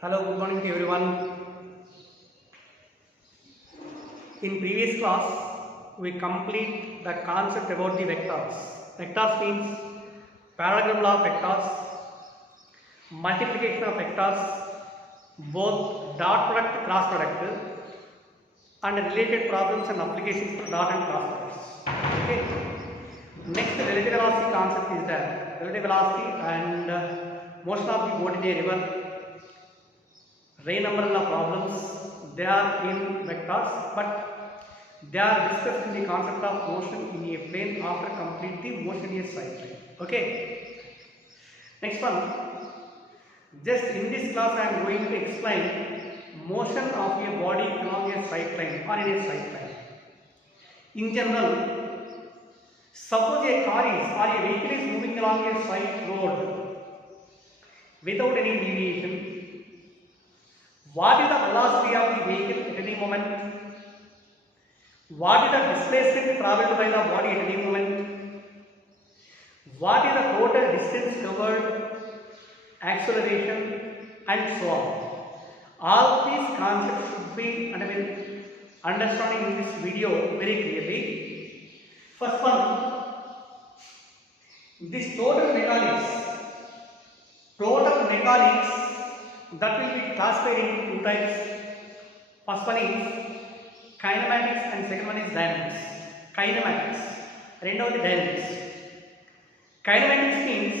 Hello, good morning to everyone. In previous class, we complete the concept about the vectors. Vectors means parallelogram of vectors, multiplication of vectors, both dot product, cross product, and related problems and applications for dot and cross products. Okay. Next, the relative velocity concept is there. Relative velocity and motion of the boat in a river. Rain umbrella problems, they are in vectors, but they are discussed in the concept of motion in a plane after complete the motion in a straight line. Okay. Next one, just in this class I am going to explain motion of a body along a straight line or in a straight line. In general, suppose a car is or a vehicle is moving along a straight road without any deviation. What is the velocity of the vehicle at any moment? What is the displacement travelled by the body at any moment? What is the total distance covered, acceleration, and so on? All these concepts should be understanding in this video very clearly. First one, this total mechanics that will be classified into two types. First one is kinematics and second one is dynamics. Kinematics, రెండవది dynamics. Kinematics means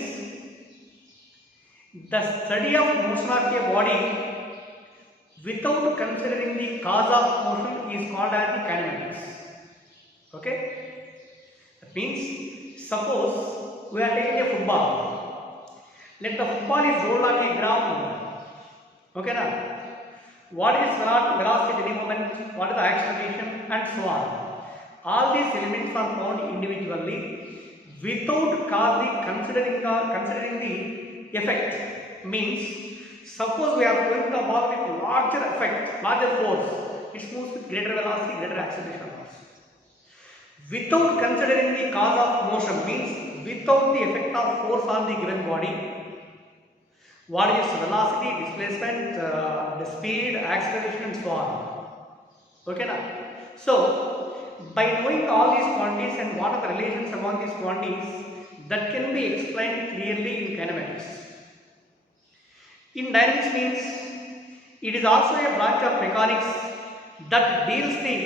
the study of motion of a body without considering the cause of motion is called as the kinematics. Okay? That means suppose we are taking a football. Let the football is rolled on a ground. Okay now, what is velocity at any moment, what is the acceleration and so on. All these elements are found individually without considering the effect. Means, suppose we are throwing the ball with larger force, it moves with greater velocity, greater acceleration also. Without considering the cause of motion means without the effect of force on the given body. What is velocity, displacement, the speed, acceleration and so on. Okay now. So, by knowing all these quantities and what are the relations among these quantities, that can be explained clearly in kinematics. In dynamics means, it is also a branch of mechanics that deals the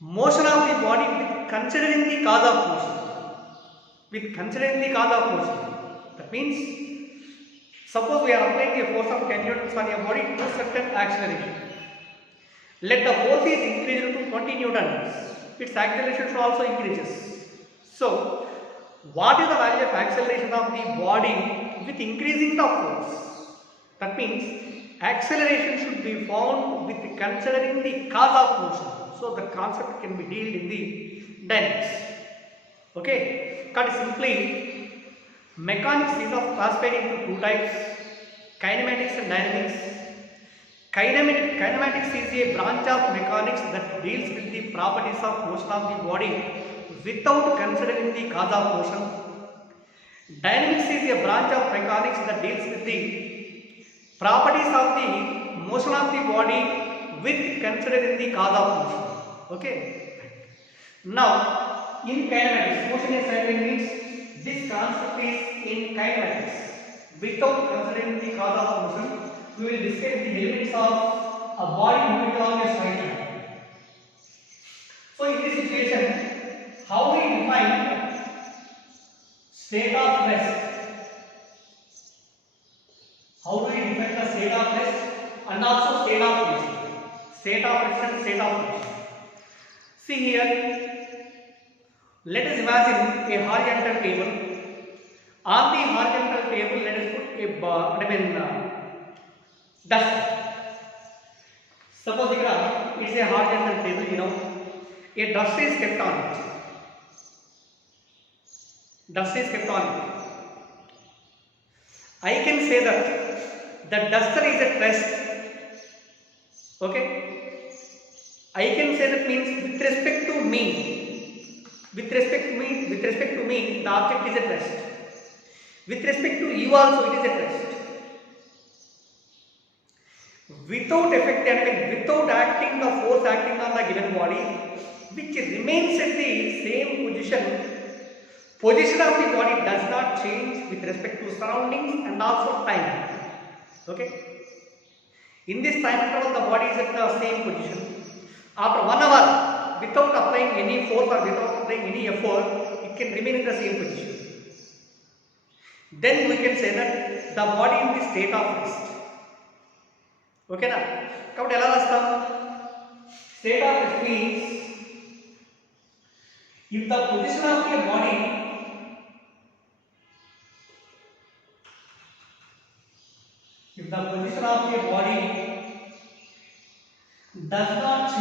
motion of the body with considering the cause of motion. That means, suppose we are applying a force of 10 newtons on your body to certain acceleration. Let the force is increased to 20 newtons. Its acceleration should also increases. So, what is the value of acceleration of the body with increasing the force? That means, acceleration should be found with considering the cause of motion. So, the concept can be dealt in the dynamics. Okay, cut simply. Mechanics is classified into two types, kinematics and dynamics. Kinematics is a branch of mechanics that deals with the properties of motion of the body without considering the cause of motion. Dynamics is a branch of mechanics that deals with the properties of the motion of the body with considering the cause of motion. Okay. Now, in kinematics, motion is straight line means this concept is in kinematics. Without considering the cause of motion, we will discuss the elements of a body moving along a straight line. So, in this situation, how we define state of rest? How do we define the state of rest and also state of motion? State of rest and state of motion. See here. Let us imagine a horizontal table. On the horizontal table, let us put a dust. Suppose it is a horizontal table, a dust is kept on it. I can say that the duster is at rest. Okay? I can say that means with respect to me, the object is at rest. With respect to you also, it is at rest. without effect and without acting the force acting on the given body, which remains at the same position of the body does not change with respect to surroundings and also time. Okay. In this time interval, the body is at the same position. After 1 hour, without applying any force or without applying any effort, it can remain in the same position. Then we can say that the body in the state of rest. Okay na? Kabatti ela rastam? State of rest means if the position of a body does not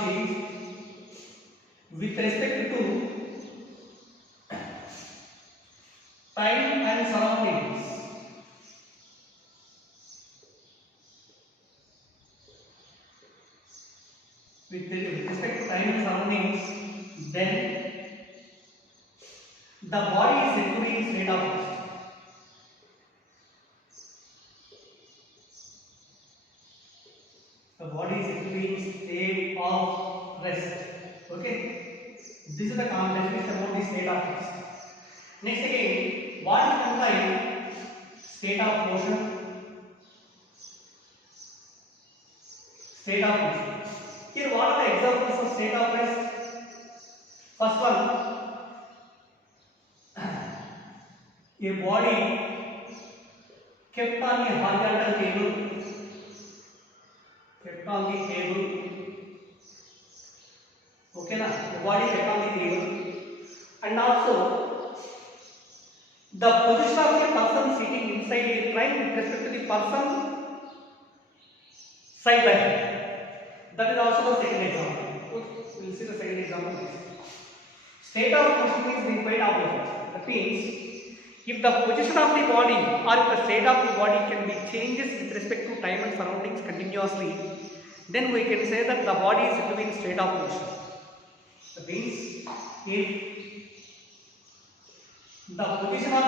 change with respect to time and surroundings. With respect to time and surroundings, then the body is said to be in state of rest. The body is said to be in state of rest. Okay. This is the definition about the state of rest. Next again, what is combined state of motion? State of motion. Here, what are the examples of state of rest? First one, a body kept on a horizontal table. Okay na? The body kept on the table, and also the position of a person sitting inside a train with respect to the person side by side. That is also the second example. Okay. We will see the second example next. State of motion is the quite opposite. That means if the position of the body or if the state of the body can be changes with respect to time and surroundings continuously, then we can say that the body is said to be in state of motion. That means if the position of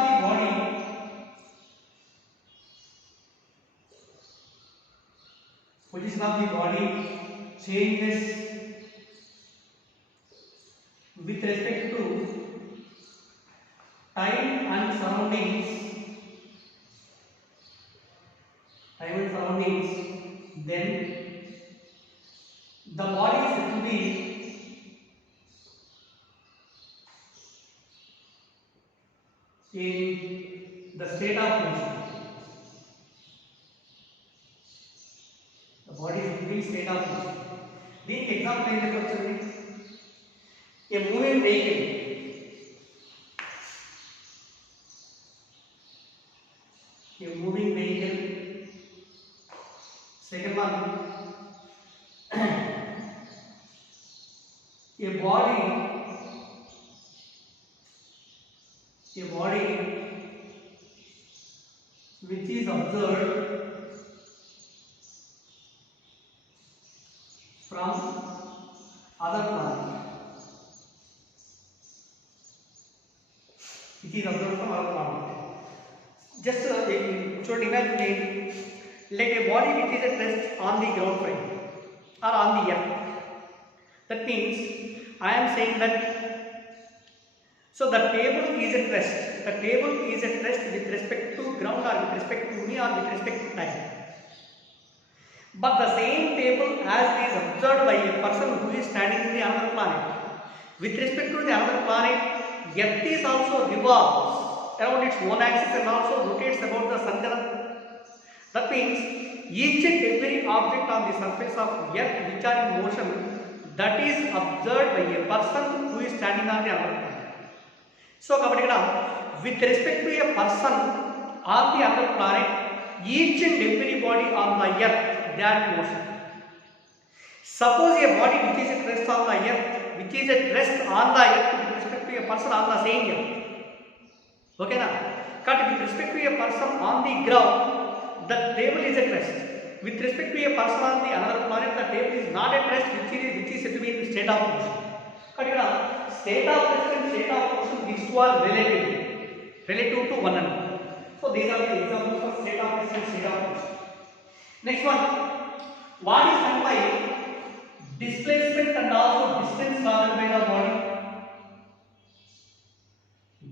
the body changes with respect to time and surroundings, then the body is said to be in the state of motion. The body is said to be in state of motion. This example is a moving vehicle. Second one, a body which is observed from other planet. Just should imagine like a body which is at rest on the ground frame or on the earth. That means I am saying that so the table is at rest. The table is at rest with respect to ground or with respect to me or with respect to time. But the same table as is observed by a person who is standing in the other planet. With respect to the other planet, Earth is also revolves around its own axis and also rotates about the sun. That means each and every object on the surface of Earth which are in motion, that is observed by a person who is standing on the other planet. So, with respect to a person on the other planet, each and every body on the Earth, they are in motion. Suppose a body which is at rest on the Earth, with respect to a person on the same Earth. Okay na? But with respect to a person on the ground, the table is at rest. With respect to a person on the another planet, the table is not at rest, which is said to be in state of motion. But state of rest and state of motion, these two are relative. relative to one another. So these are the examples for state of rest and state of motion. Next one, what is meant by displacement and also distance traveled by the body?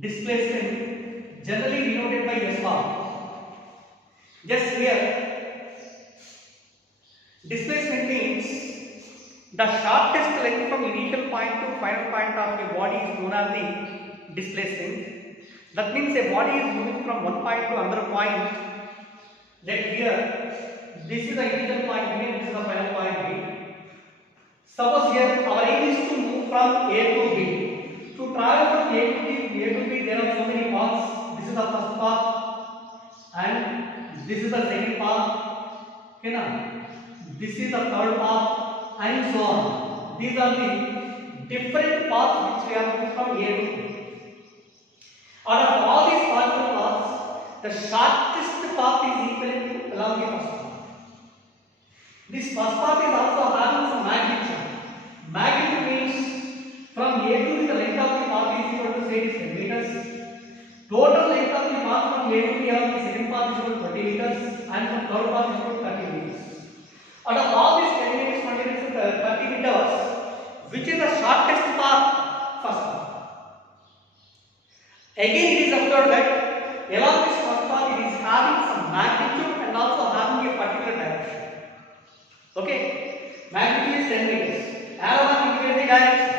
Displacement generally denoted by s bar. Just here, displacement means the shortest length from initial point to final point of a body is known as the displacement. That means a body is moving from one point to another point. Like here, this is the initial point B and this is the final point B. Suppose here our aim is to move from A to B. To travel from A to B, there are so many paths. This is the first path and this is the second path. Okay, now this is the third path and so on. These are the different paths which we have moved from A to B. Out of all these possible paths, the shortest path is equivalent to along the first path. This first path is also having some magnitude. Magnitude means from A to B, the length of the path is equal to say 10 meters. Total length of the path from A to B along the second path is equal to 20 meters and from third path is equal to 30 meters. Out of all these 10 meters, 20 meters, 30 meters, which is the shortest path? First path. Again, it is observed that along this first path, it is having some magnitude and also having a particular direction. Okay, magnitude is 10 meters. Arrow mark indicates the direction.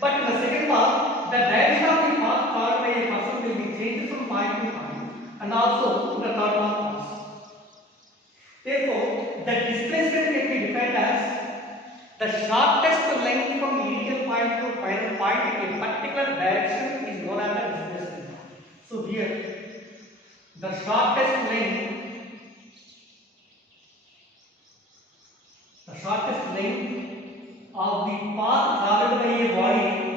But in the second path, the direction of the path followed by a person will be changed from point to point and also in the third path also. Therefore, the displacement can be defined as the shortest length from initial point to final point in a particular direction is known as the displacement. So here, the shortest length of the path traveled by a body in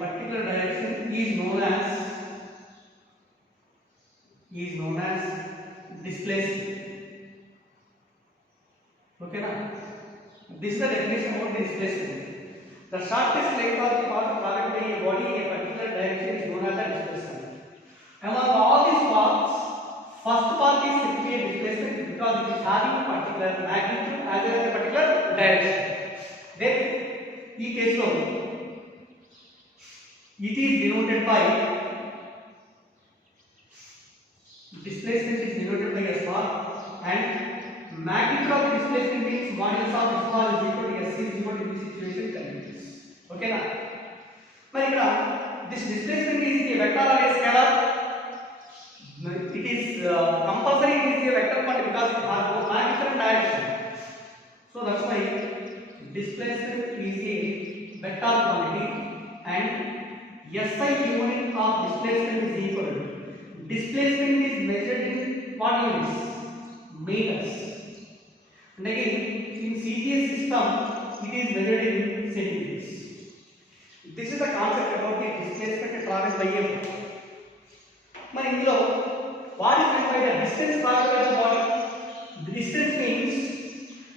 a particular direction is known as displacement. Okay, now this is the definition of displacement. The shortest length of the path traveled by a body in a particular direction is known as the displacement. Among all these paths, first path is simply a displacement because it is having a particular magnitude as well as a particular direction. Then, in case of it is denoted by displacement is denoted by s bar and magnitude of the displacement means modulus of s bar is equal to s is equal to this situation continuous. Okay na? But here this displacement is a vector or a scalar. It is compulsory it is a vector quantity because it has both magnitude and direction. So that's why displacement is a vector quantity and SI unit of displacement is equal to displacement is measured in what units? Meters. And again, in CGS system, it is measured in centimeters. This is the concept about the displacement traveled by a body. But in below, what is meant by the distance traveled by the body? The distance means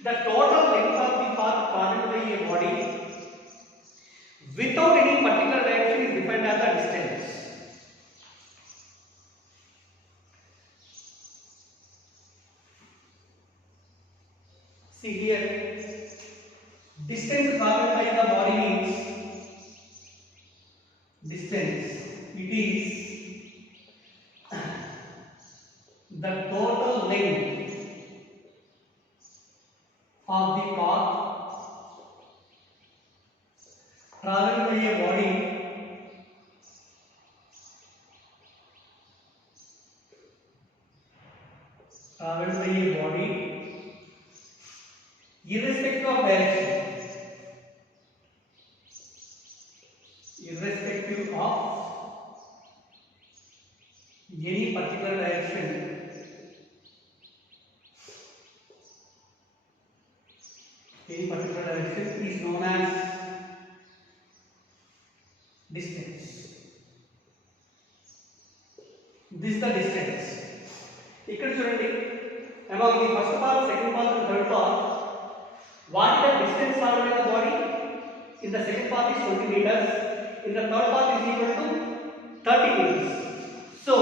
the total length of the path traveled by a body without any particular direction is defined as the distance. See here, distance traveled by the body means distance. It is the total length of the path traveled by a body irrespective of direction, irrespective of any particular direction, is known as distance. This is the distance. ఇక్కడ చూడండి, among the first path, second path and third path, what is the distance traveled by the body? In the second path is 20 meters, in the third path is equal to 30 meters. So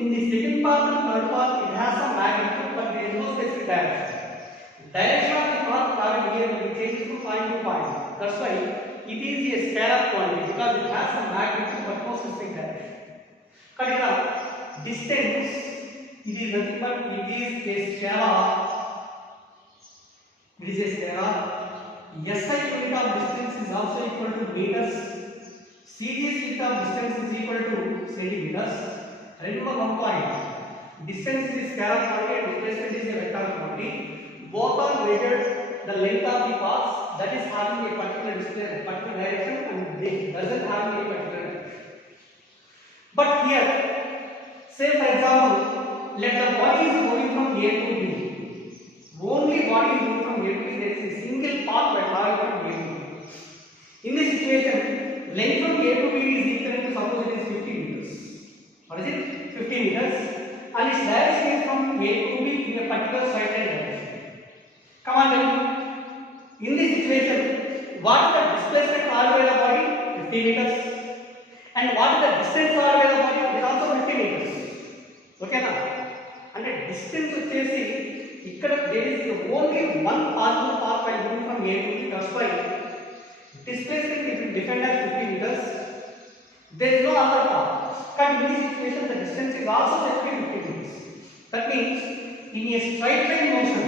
in the second path and third path it has some magnitude, but there is no specific direction. Direction of the path traveled here will be changed from point to point. That's why it is a scalar quantity, because it has some magnitude but no specific direction. Kadika distance, it is nothing but it is a scalar. It is a scalar. SI unit of distance is also equal to meters. CDS unit of distance is equal to centimeters. Remember one point. Distance is scalar quantity, displacement is a vector quantity. Both are measured the length of the path that is having a particular direction, and they doesn't have a particular direction. But here, say for example, let the body is moving from A to B. Only body is moving from A to B. There is a single path by traveling from A to B. In this situation, length from A to B is equal to, suppose it is 50 meters. What is it? 50 meters. And its direction is from A to B in a particular straight line direction. Come on, tell me. In this situation, what is the displacement traveled by the body? 50 meters. And what is the distance traveled by the body? It is also 50 meters. Okay na? And the distance వచ్చేసి ఇక్కడ there is only one possible path by moving from A to B. That's why displacement is defined as 50 meters. There is no other path. But in this situation, the distance is also said to be 50 meters. That means in a straight line motion,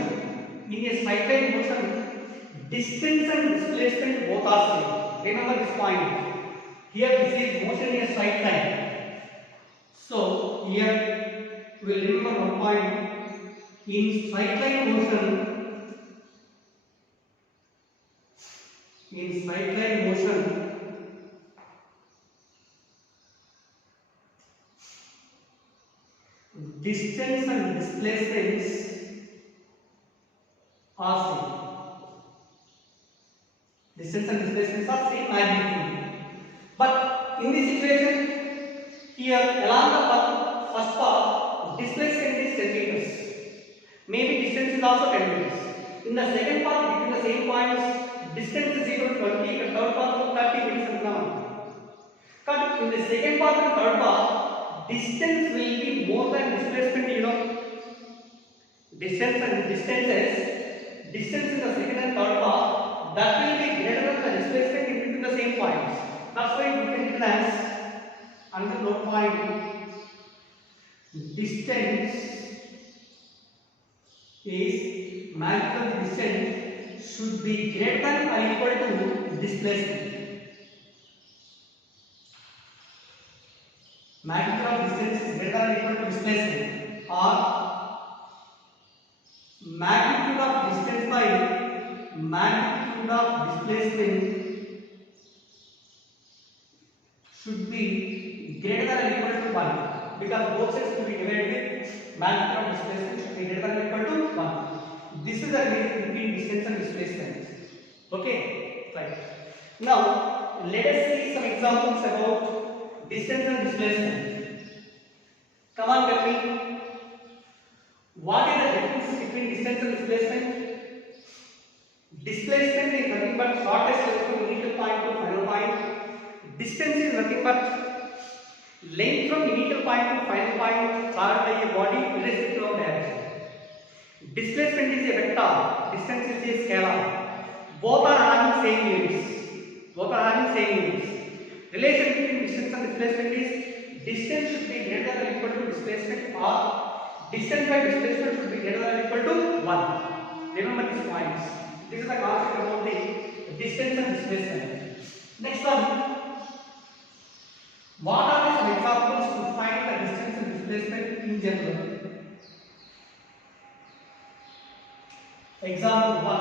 distance and displacement both are same. Remember this point. Here this is motion in a straight line. So here we will remember one point. In straight line motion, distance and displacements are same. Distance and displacements are same magnitude. But in this situation, here along the first path, displacement is 10 meters. Maybe distance is also 10 meters. In the second path, between the same points, distance is equal to 20. The third path is 30 meters. But in the second path and third path, distance will be more than displacement. Distance in the second and third path, that will be greater than the displacement in between the same points. That's why we can written as under note point, distance is magnitude of distance should be greater than or equal to displacement. Magnitude of distance is greater than or equal to displacement, or magnitude of distance by magnitude of displacement should be greater than or equal to 1, because both sides will be divided with magnitude of displacement should be greater than or equal to 1. This is the relation between distance and displacement. Okay, right. Now let us see some examples about distance and displacement. Come on, tell me. What is the difference between distance and displacement? Displacement is nothing but shortest distance from initial point to final point. Distance is nothing but length from initial point to final point traveled by a body irrespective of direction. Displacement is a vector, distance is a scalar. Both are having same units. Relation between distance and displacement is distance should be greater than or equal to displacement, or distance by displacement should be greater than or equal to 1. Remember these points. This is the concept about the distance and displacement. Next one. What are some examples to find the distance and displacement in general? Example 1.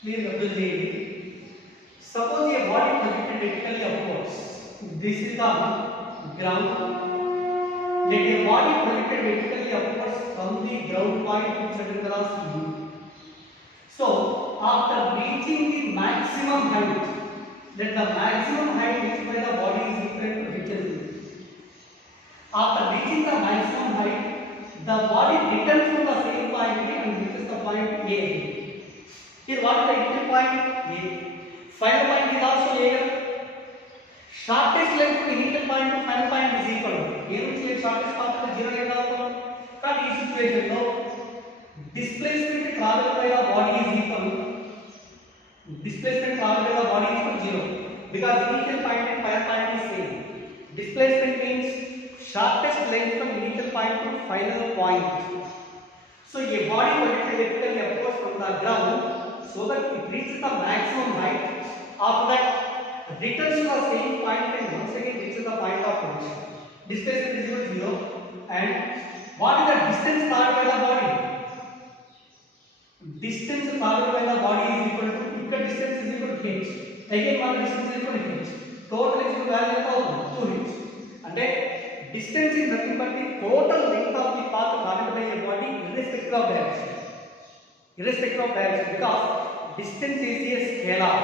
Please observe it. Suppose a body projected vertically upwards. This is the ground. Let a body projected vertically upwards from the ground point with certain velocity u. So, after reaching the maximum height, let the maximum height reached by the body is equal to h. reaching the maximum height, the body returns from the same point B and reaches the point A. Here what is the initial point? A. Final point is also A. Shortest length from initial point to final point is equal. A నుంచి shortest path to 0 ఎంత అవుతుంది? కానీ ఈ situation లో displacement traveled by the body is equal. Displacement traveled by the body is equal to 0 because initial point and final point is same. Displacement means shortest length from initial point to final point. So a body projected vertically upwards from the ground so that it reaches the maximum height. After that, returns to the same point and once again reaches the point of origin. Displacement is equal to 0. And what is the distance covered by the body? Distance covered by the body is equal to equal distance is equal to h. Again, one distance is equal to h. Total is equal to value of 2h. And distance is nothing but the total length of the path covered by a body irrespective of direction. Irrespective of direction, because distance is a scalar.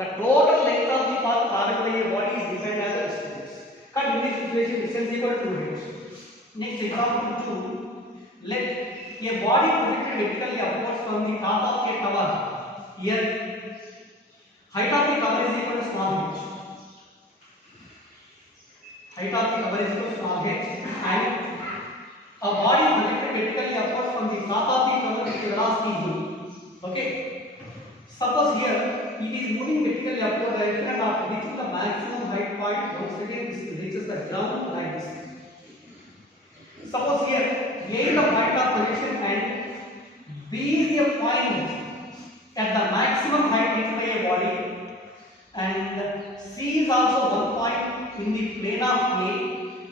The total length of the path covered by a body is defined as the distance. But in this situation, distance is equal to 2h. Next example 2. Let a body projected vertically upwards from the top of a tower. Here, height of the tower is equal to small h. Height of the tower is equal to small h, and a body projected vertically upwards from the top of the tower with velocity v. Okay. Suppose here it is moving vertically upward direction and after reaching the maximum height point, once again this reaches the ground like this. Suppose here A is the point of projection and B is a point at the maximum height reached by a body, and C is also one point in the plane of A,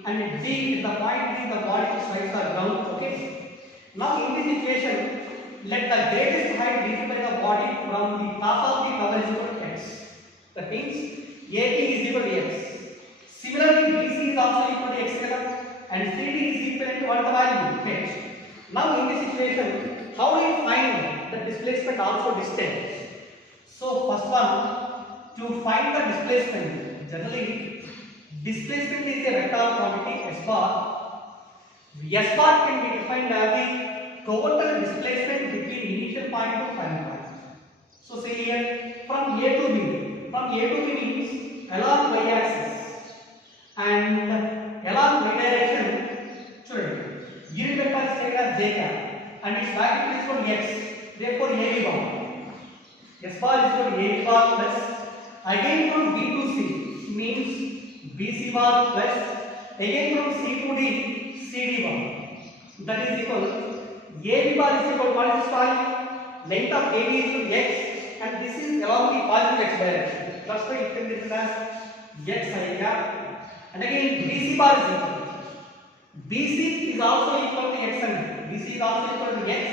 and D is the point in the body to strike the ground. Okay. Now in this equation, let the greatest height reached by the body from the top of the tower is equal to x. That means AT is equal to x. Similarly, BC is also equal to x and CD is equal to what the value? H. Now in this situation, how do you find the displacement also distance? So first one, to find the displacement, generally displacement is a vector quantity S bar. S bar can be defined as the total displacement between initial point to final point. So say here from A to B. From A to B means along y axis and along y direction. Children, unit vector is taken as j cap and its magnitude is equal to x. Therefore, AB bar. S bar is equal to AB bar plus again from B to C means BC bar plus again from C to D CD bar. That is equal. AB bar is equal to what is this value? Length of AB is equal to x and this is along the positive x direction. That's why it can be written as x I cap. And again BC bar is equal. BC is also equal to x and BC is also equal to x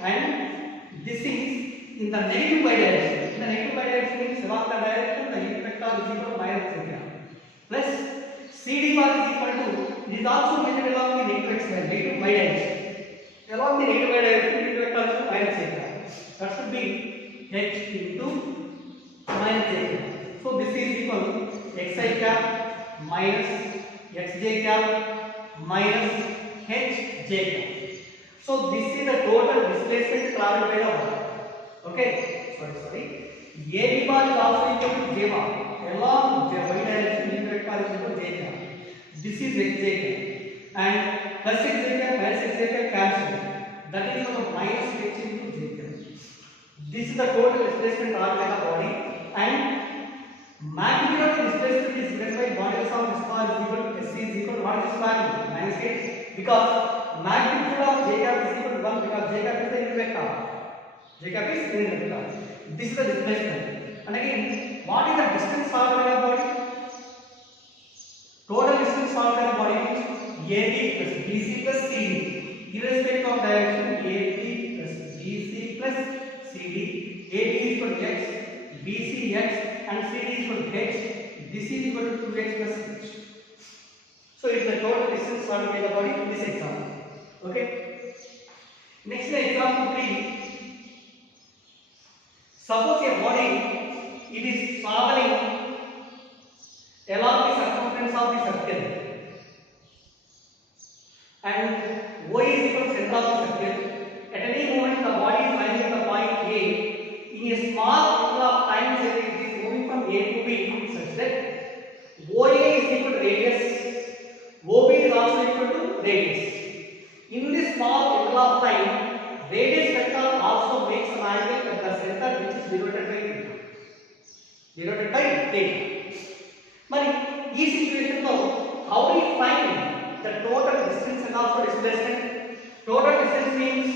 and this is in the negative y direction. In the negative y direction means along the direction the unit vector is equal to minus x plus CD bar is equal to it is also measured along the negative x negative y direction. Along the negative y direction unit vector is minus x. That should be h into minus x. So this is equal to xi cap minus xj cap minus hj cap. So this is the total displacement traveled by the body. Okay. Sorry. AB bar is also equal to j bar. Along y direction unit vector is equal to j cap. This is xj cap and plus xj cap minus xj cap cancel. That is equal to minus h into j cap. This is the total displacement traveled by the body and magnitude of the displacement is given by modulus of this bar is equal to S is equal to what is this value? Minus h, because magnitude of j cap is equal to 1 because j cap is the unit vector. J cap is the unit vector. This is the displacement. And again, what is the distance covered by the body? Total distance covered by the body means AB plus BC plus CD. Irrespective of direction, AB plus BC plus CD. AB is equal to x, BC x and CD is equal to h. This is equal to 2x plus h. So it is the total distance covered by the body in this example. Okay. Next example 3. Suppose a body it is traveling along the circumference of the circle. O is equal to center of the circle. At any moment the body is lying at the point A. In a small interval of time it is moving from A to B such that OA is equal to radius, OB is also equal to radius. In this small interval of time, radius vector also makes an angle at the center which is denoted by theta. Denoted by theta. But in this situation though, how do you find the total distance and also displacement? Total displacement means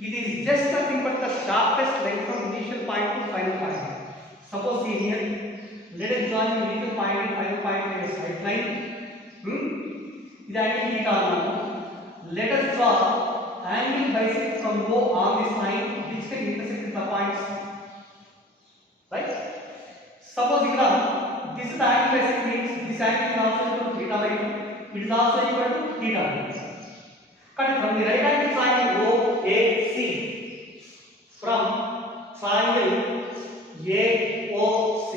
it is just nothing but the sharpest length from initial point to final point. Suppose here, let us join the initial point and final point by a straight line. This angle theta. Let us draw angle bisect from O on this line which can intersect with the points. Right? Suppose here, this is the angle bisect means this angle is also equal to theta by 2. It is also equal to theta. Cut from the right angle triangle OAC. From triangle AOC.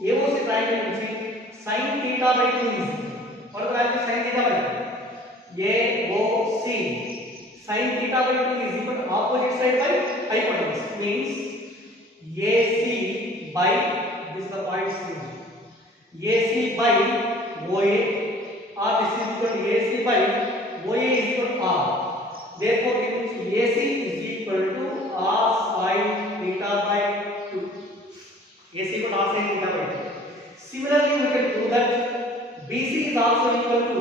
AOC triangle you see sin theta by 2 is. What is the value sin theta by 2? AOC. Sin theta by 2 is equal to opposite side by hypotenuse. Means AC by this is the point C. AC by OA or this is equal to AC by OA is equal to R. Therefore, AC is equal to R sin theta by 2. AC equal to R sin theta by 2. Similarly, we can prove that BC is also equal to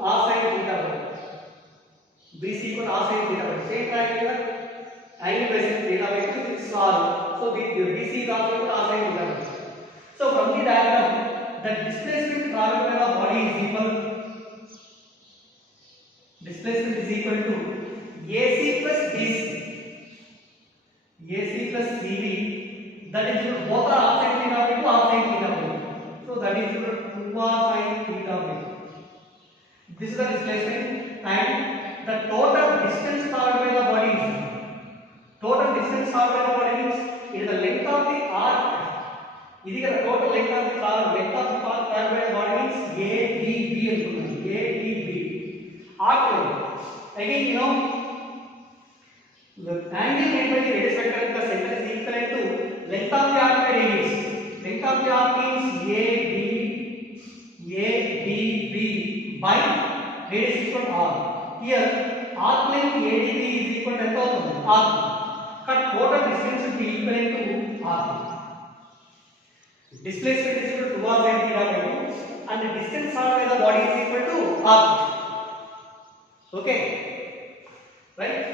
R sin theta by 2. BC equal to R sin theta by 2. Same triangle, angle bisect theta by 2 is solved. So, BC is also equal to R sin theta by 2. So, from the diagram, the displacement traveled by the body is equal to AC plus BC. AC plus CB, that is equal to both are R sin theta by 2, R sin theta by 2. So that is equal to 2R sin theta by 2. This is the displacement and the total distance covered by the body is. Total distance covered by the body means it is the length of the arc. This is the total length of the path covered by the body means ADB. ADB. Arc length. Again, you know, the angle made by the radius vector at the center is equivalent to length of the arc by radius. Length of the arc means ADB by radius equal to R. Here, arc length ADB is equal to arc. Cut total distance should be equivalent to arc. Displacement is equal to 2R sin theta by 2 and the distance covered by the body is equal to arc. Okay, right?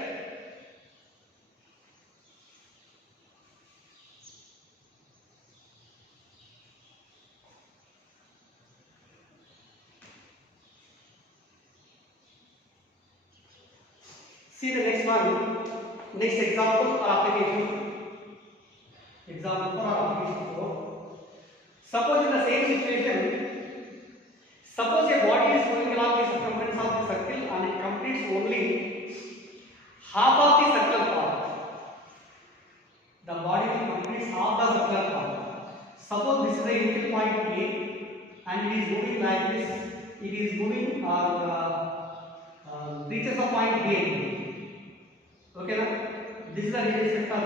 See the next one, next example or application. Example 4 or application 4. Suppose in the same situation, suppose a body is going along the circumference of the circle and it completes only half of the circle path. The body will complete half the circle path. Suppose this is the initial point A and it is moving like this. It is moving reaches the point B. Okay, now this is the radius vector.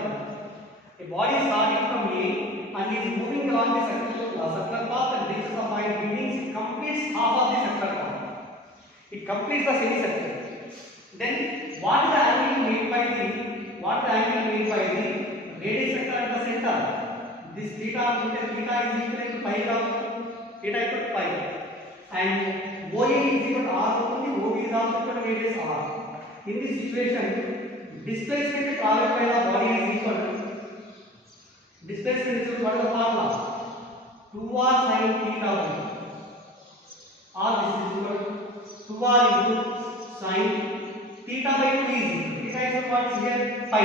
A body is starting from A and is moving along the circular path and reaches the point B means it completes half of the circular path. It completes the semicircle. Then what is the angle made by the radius vector at the center? This theta is equal to pi and OA is equal to R only, OB is also equal to radius R. In this situation, displacement traveled by the body is equal to displacement is equal to the formula 2R sin theta by 2. Or this is equal to 2R into sin theta by 2 is theta is what is here pi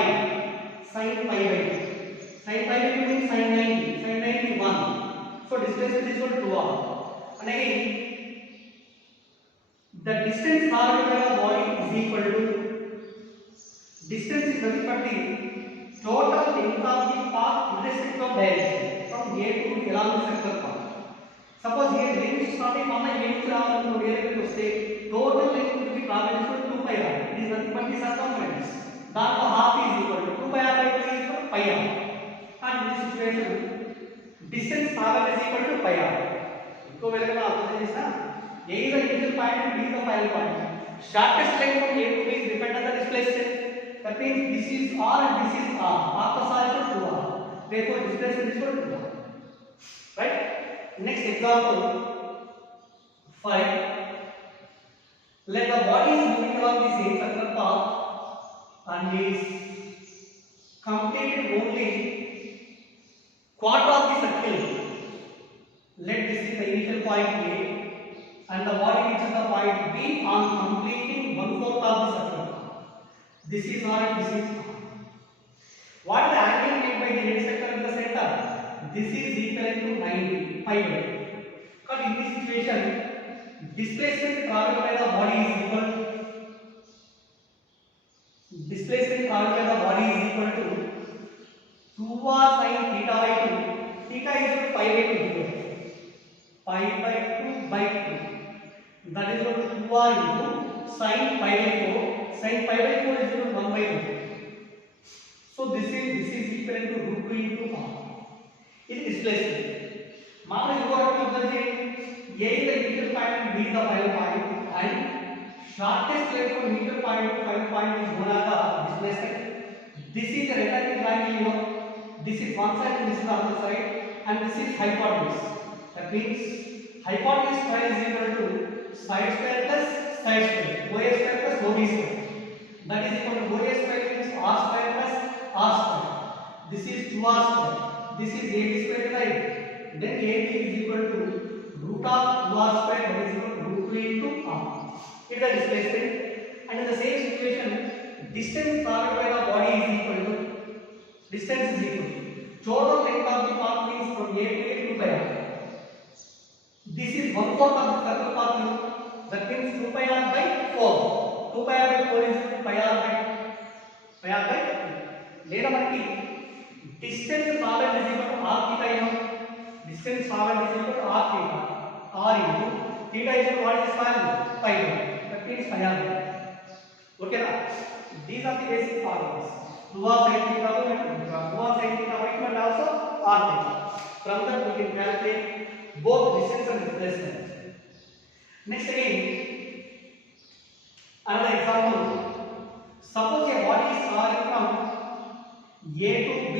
sin pi by 2. Sin pi by 2 means sin 90 1. So displacement is equal to 2R. And again, the distance traveled by the body is equal to distance is nothing but the total length of the path irrespective of direction from A to B along the circular path. Suppose here length starting from the A to the total length will be travel is equal to 2 pi r. It is nothing but the circumference. Therefore, half is equal to 2 pi r by 2 is equal to pi r. And in this situation, distance travel is equal to pi r. इसको value में आपको देना है यही the initial point and b the final point. Shortest line from a to b is defined as the displacement. That means this is r and this is r. R plus r is equal to 2r. Therefore, displacement is equal to 2r. Right? Next example 5. Let the body is moving along the same circular path and is completed only quarter of the circle. Let this is the initial point A and the body reaches the point B on completing 1/4 of the circle. This is R and this is R. What is the angle made by the head sector in the center? This is equal to 90 pi by 2. Because in this situation, displacement traveled by the body is equal to 2r sin theta by 2. Theta is equal to pi by 2 here. Pi by 2 by 2. That is equal to 2r into sin pi by 4. Sin pi by 4 is equal to 1 by 2. So this is equal to root 2 into r. It is displacement. मामले को आप observe करें A is the initial point and B is the final point and shortest line from initial point to final point is known as the displacement. This is a rectangular triangle, you know. This is one side and this is the other side and this is hypotenuse. That means hypotenuse square is equal to side square plus side square. OA square plus OB square. That is equal to OA square means R square plus R square. This is 2R square. This is AB square, right? Then AB is equal to root of 2r square, that is equal to root 2 into r. It is the displacement. And in the same situation, distance traveled by the body is equal to total length of the path means from A to 2 pi r. This is 1/4 of the circle path. That means 2 pi r by 4. 2 pi r by 4 is pi r by 2. Later మనకి distance traveled is equal to r theta, you know. Distance traveled is equal to r theta. R into theta is equal to what is value? Pi. That means pi r. Okay na? These are the basic formulas. 2r sin theta by 2r sin theta by 2 and also r theta. From that we can calculate both distance and displacement. Next again, another example. Suppose a body is traveling from A to B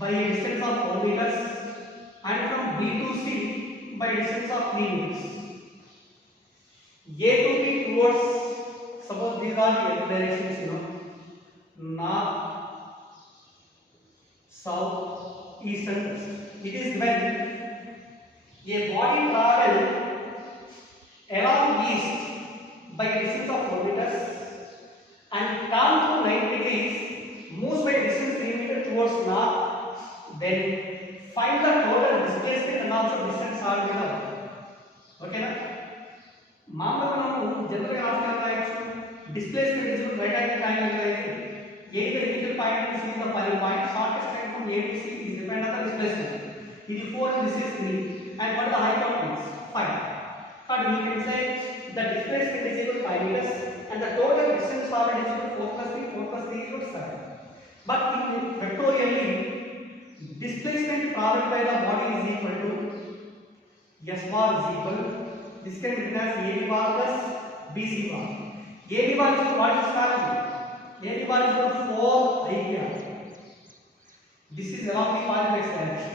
by a distance of 4 meters and from B to C by a distance of 3 meters. A to B towards, suppose these are the directions, you know, north, south, east and west. It is when a body traveled along east by a distance of 4 meters and turns to 90 degrees, moves by a distance 3 meters towards north. Then find the total displacement and also distance traveled by the body. Okay na? मामले में हम general याद करता है displacement is equal to right angle triangle करेंगे. A is the initial point and C is the final point. Shortest line from A to C is dependent on the displacement. It is 4 and this is 3. And what is the hypotenuse? 5. But we can say the displacement is equal to 5 meters and the total distance traveled is equal to 4 plus 3. 4 plus 3 is equal to 7. But vectorially, displacement traveled by the body is equal to S bar is equal. This can be written as AB bar plus BC bar. AB bar is equal to what is value? AB bar is equal to 4 IPR. This is along the parallax direction.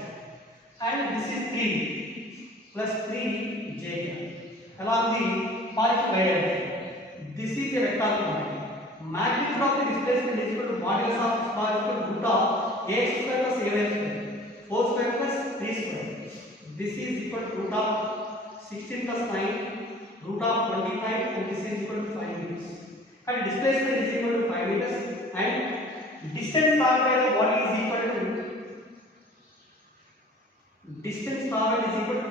And this is 3 plus 3 JR. Along the parallax direction. This is a vector quantity. Magnitude of the displacement is equal to modulus of S bar is equal to root of ax square plus ay square. 4 square plus 3 square. This is equal to root of 16 plus 9, root of 25 and this is equal to 5 meters. And displacement is equal to 5 meters and distance traveled by the body is equal to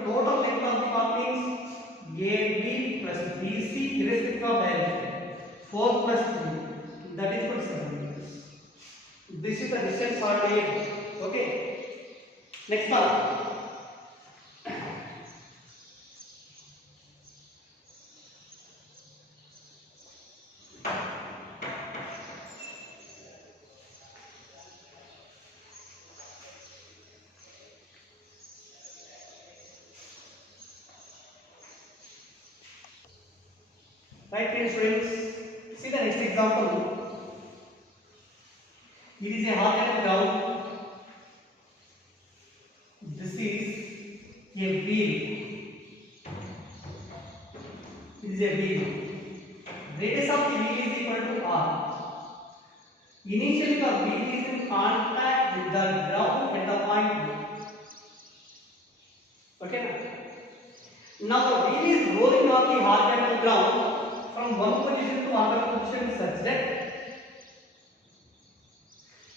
total length of the path means AB plus BC irrespective of direction. 4 plus 3, that is equal to 7 meters. This is the distance traveled. Okay. Next one. Right, dear students? See the next example. It is a horizontal ground. This is a wheel. It is a wheel. Radius of the wheel is equal to r. Initially, the wheel is in contact with the ground at the point. Okay. Now the wheel is rolling on the horizontal ground from one position to another position such that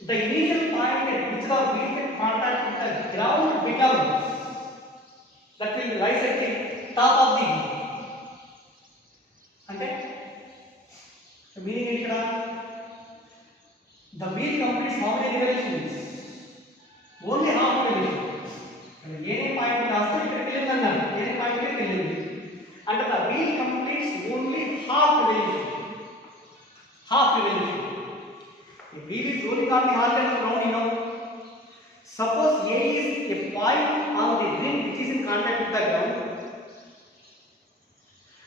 the initial point at which the wheel can contact with the ground becomes that will rise at the top of the wheel. Okay? The meaning is the wheel completes how many revolutions? Only half revolution. Any point after it any point and the wheel completes only half revolution. Half revolution. The wheel is rolling on the horizontal ground, you know. Suppose A is a point on the rim which is in contact with the ground.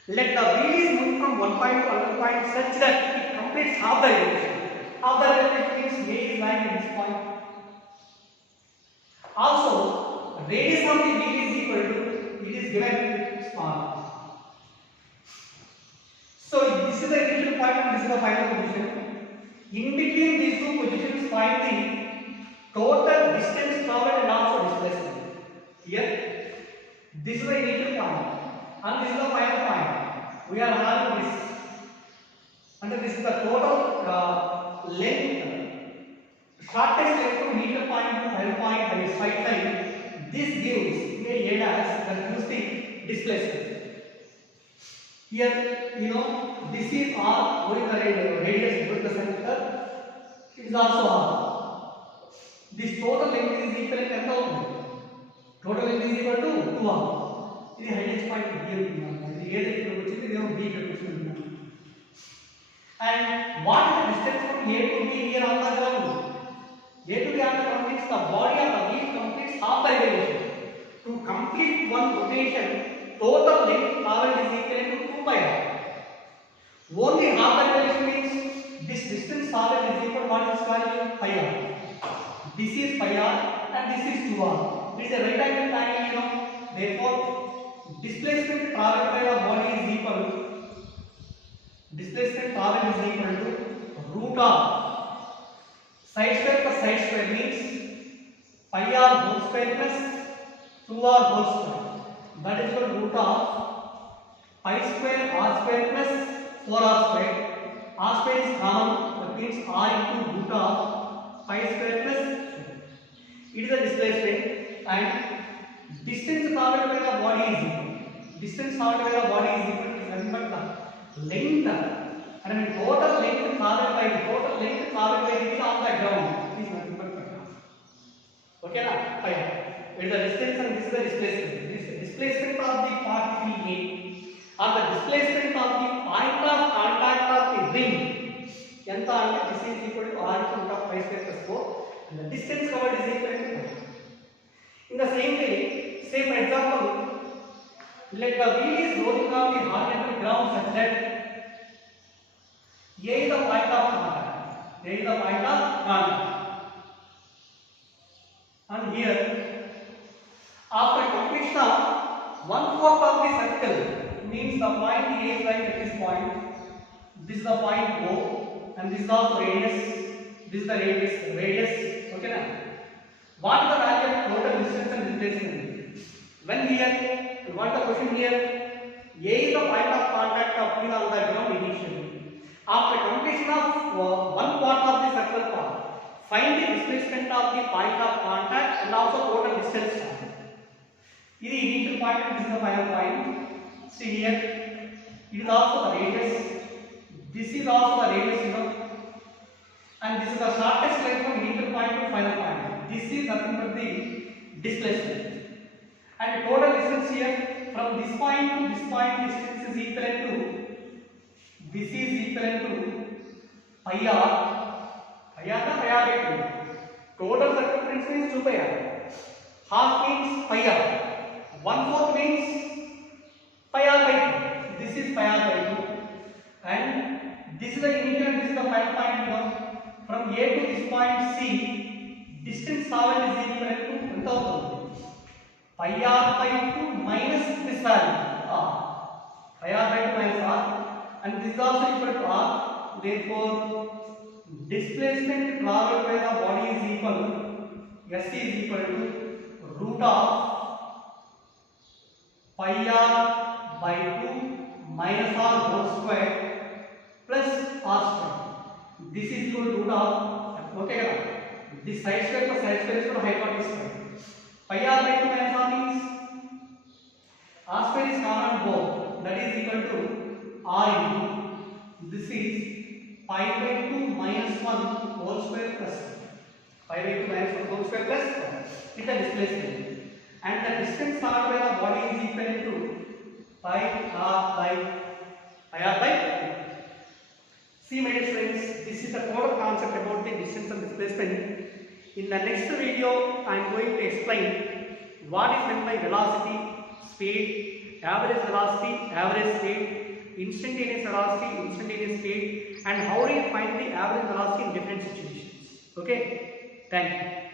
Let the wheel is moving from one point to another point such that it completes half the revolution. Half the revolution means A is lying at this point. Also, radius of the wheel is equal to, it is given small. So this is the initial point and this is the final position. In between these two positions, find the total distance traveled and also displacement. Here, this is the initial point and this is the final point. We are having this, and this is the total length, shortest length from initial point to final point by a straight line. This gives a dash that gives the displacement. Here, you know, this is r, what is the radius with the center? It is also r. This total length is equal to 10,000. Total length is equal to 2r. This is the highest point here. And what is the distance from A to B here on the ground? A to B on the ground means the body of the wheel completes half the revolution. To complete one rotation, total length traveled is equal to 2 pi r. Only half the revolution means this distance traveled is equal to what is called pi r. This is pi r and this is 2r. It is a right angle triangle, you know. Therefore, displacement traveled by the body is equal to root of side square plus side square means pi r whole square plus 2r whole square. That is equal to root of pi square r square plus 4r square. R square is common, that means r into root of pi square plus 4. It is the displacement and distance traveled by the body is equal. Distance traveled by the body is equal to nothing but the length. And I mean total length traveled by the wheel on the ground is nothing but pi r. Okay na? Pi r. It is the distance and this is the displacement. This is the displacement of the particle A or the displacement of the point of contact of the ring. Yanta ante this is equal to r into root of pi square plus 4 and the distance covered is equal to pi. In the same way, say for example, let the wheel is rolling on the horizontal ground such that A is the point of contact. A is the point of contact. And here, after completion of 1/4 of the circle, means the point A is lying at this point. This is the point O, and this is also radius. This is the radius. Okay now. What is the value of total distance and displacement? When here, what is the question here? A is the point of contact of wheel on the ground initially. After completion of 1/4 of the circle path, find the displacement of the point of contact and also total distance. This is the initial point and this is the final point. See here, it is also the radius. This is also the radius, you know. And this is the shortest line from initial point to final point. This is nothing but the displacement. And the total distance here from this point to this point distance is equal to pi r. Pi r by 2. Total circumference means 2 pi r. Half means pi r. 1/4 means pi r by 2. This is pi r by 2. and this is the initial and this is the final point. You know, from A to this point C, distance traveled is equal to ఎంత అవుతుంది? Pi r by 2 minus this value r. Pi r by 2 minus r, and this is also equal to r. Therefore, displacement traveled by the body is equal, S is equal to root of pi r by 2 minus r whole square plus r square. This is equal to root of, okay, this side square plus side square is equal to hypotenuse square. Pi r by 2 minus r means r square is common both, that is equal to r into this is pi by 2 minus 1 whole square plus pi by 2 minus 1 whole square plus with the displacement, and the distance covered by the body is equal to pi r by 2. See my dear friends, this is the total concept about the distance and displacement. In the next video, I am going to explain what is meant by velocity, speed, average velocity, average speed, instantaneous velocity, instantaneous speed, and how do you find the average velocity in different situations. Okay, thank you.